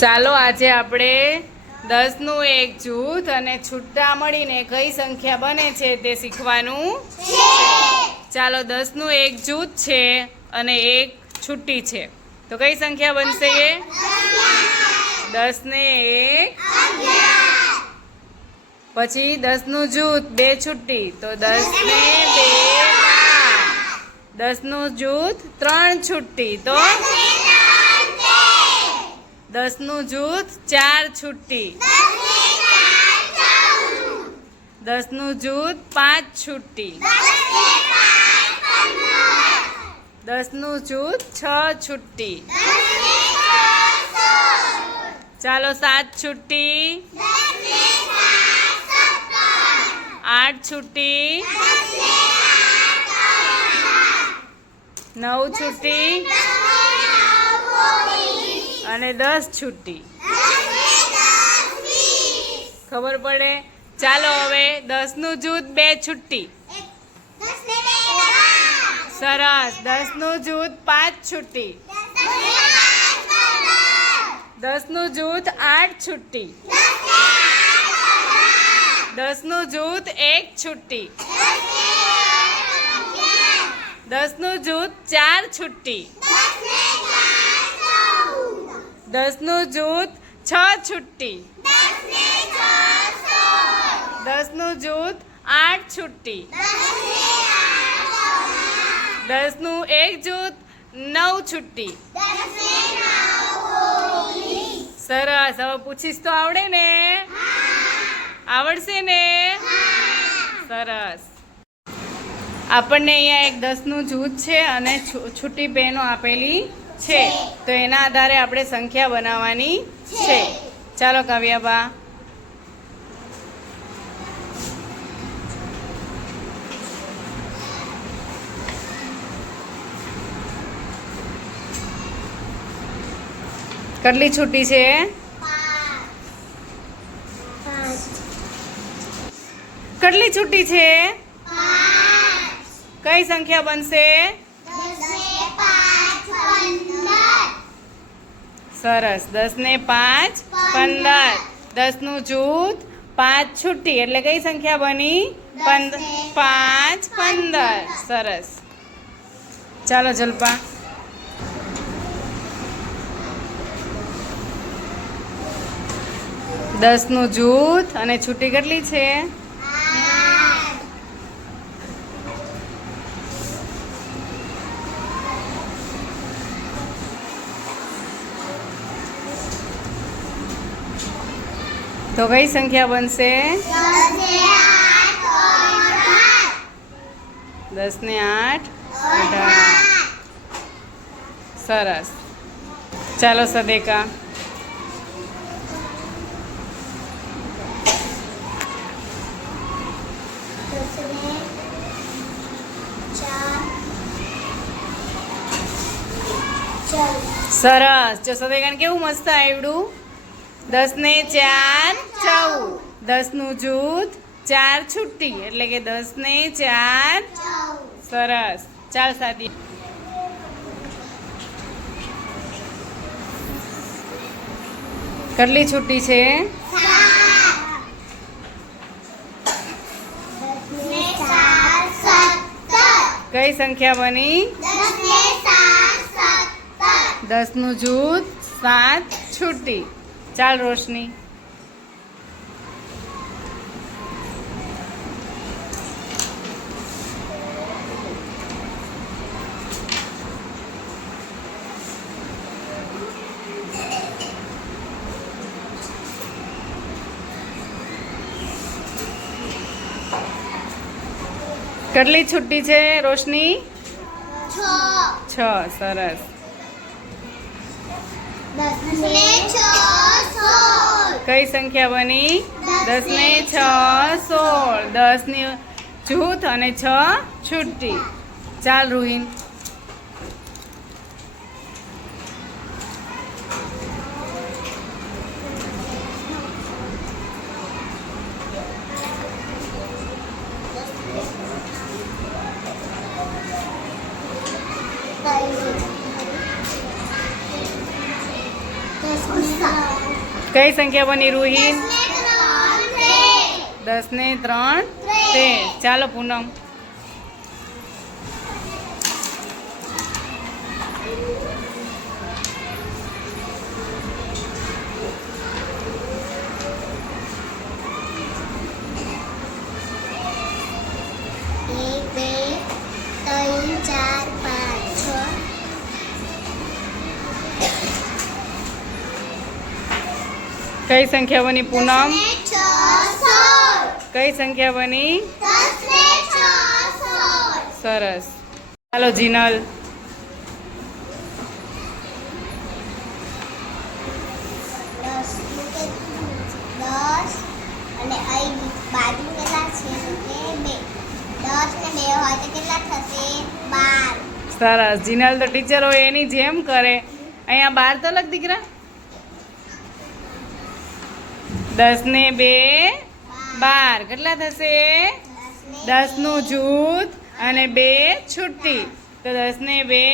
ચાલો આજે આપણે દસનું એક જૂથ અને છૂટા મળીને કઈ સંખ્યા બને છે તે શીખવાનું ચાલો દસનું એક જૂથ છે અને એક છુટ્ટી છે. તો કઈ સંખ્યા બનશે એ? દસ ને એક. પછી દસનું જૂથ, બે છુટ્ટી તો દસ ને બે. દસનું જૂથ, ત્રણ છુટ્ટી તો દસનું જૂથ, ચાર છુટ્ટી દસનું જૂથ, પાંચ છુટ્ટી દસનું જૂથ, છ છુટ્ટી ચાલો સાત છુટ્ટી આઠ છુટ્ટી નવ છુટ્ટી અને દસ છુટ્ટી ખબર પડે? ચાલો હવે દસનું જૂથ બે છુટ્ટી સરસ. દસનું જૂથ પાંચ છુટ્ટી દસનું જૂથ આઠ છુટ્ટી દસનું જૂથ એક છુટ્ટી દસનું જૂથ ચાર છુટ્ટી દસનું જૂથ, છ છુટ્ટી. દસનું જૂથ, આઠ છુટ્ટી. દસનું એક જૂથ, નવ છુટ્ટી. સરસ. હવે પૂછીશ તો આવડે ને? આવડશે ને? સરસ. આપણને અહીંયા એક દસનું જૂથ છે અને છુટ્ટી છૂટી બહેનો આપેલી છે. તો એના આધારે આપણે સંખ્યા બનાવવાની છે. ચાલો કાવ્યાબા. કેટલી છૂટી છે? કેટલી છૂટી છે? કઈ સંખ્યા બનશે? સરસ. દસ ને પાંચ પંદર. દસનું જૂથ પાંચ છુટ્ટી એટલે કઈ સંખ્યા બની? પાંચ પંદર. સરસ. ચાલો જલ્પા. દસનું જૂથ અને છુટ્ટી કેટલી છે? તો કઈ સંખ્યા બનશે? દસ ને આઠ. અઢાર. સરસ. ચાલો સદેકા. સરસ. જો સદેકાને કેવું મસ્ત આવડ્યું? દસ ને ચાર ચૌદ. દસનું જૂથ ચાર છુટ્ટી એટલે કે દસ ને ચાર સરસ. ચાલ સાદી. કેટલી છુટ્ટી છે? કઈ સંખ્યા બની? દસનું જૂથ સાત છુટ્ટી ચાલ રોશની. કેટલી છુટ્ટી છે રોશની? છ. સરસ. કઈ સંખ્યા બની? દસ ને છ, સોળ. દસની જૂથ અને છ છુટ્ટી ચાલ રૂહીન. દસ કઈ સંખ્યા બની રૂહીન? દસ ને ત્રણ. તેર. ચાલો પૂનમ. કઈ સંખ્યા બની પૂનમ? કઈ સંખ્યા બની? સરસ. ચાલો, જીનલ. અને અહીં બાજુ કેટલા હોય સરસ. જીનલ તો ટીચર એની જેમ કરે. અહીંયા બાર તો લખ દીકરા? દસ ને બે બાર. કેટલા થશે? દસનું દસનું જૂથ અને બે છુટ્ટી તો દસ ને બે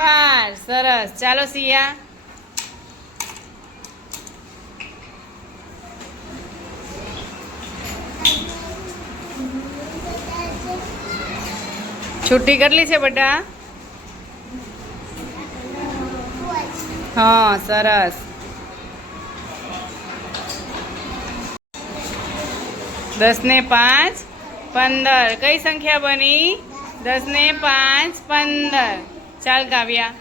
બાર. સરસ. ચાલો સિયા. છુટ્ટી કેટલી છે બેટા? હા સરસ. દસ ને પાંચ, પંદર. કઈ સંખ્યા બની? દસ ને પાંચ, પંદર. ચાલ કાવ્યા.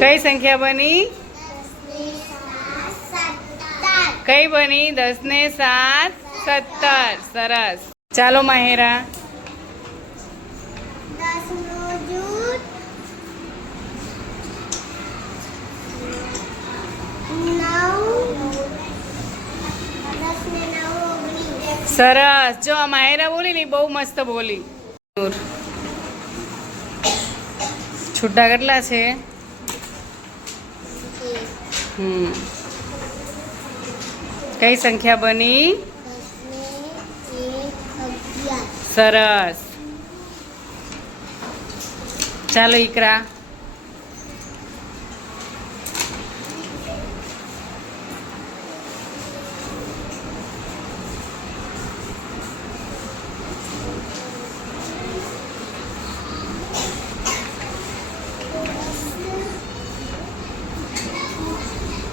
કઈ સંખ્યા બની? કઈ બની? દસ ને સાત સત્તર. સરસ. ચાલો માહેરા. સરસ. જો આ માહેરા બોલી ને બહુ મસ્ત બોલી. છૂટા કેટલા છે? હમ. કઈ સંખ્યા બની? સરસ. ચાલો ઈકરા.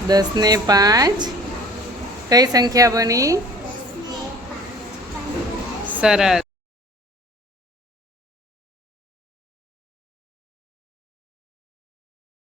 દસ ને પાંચ. કઈ સંખ્યા બની? સરસ.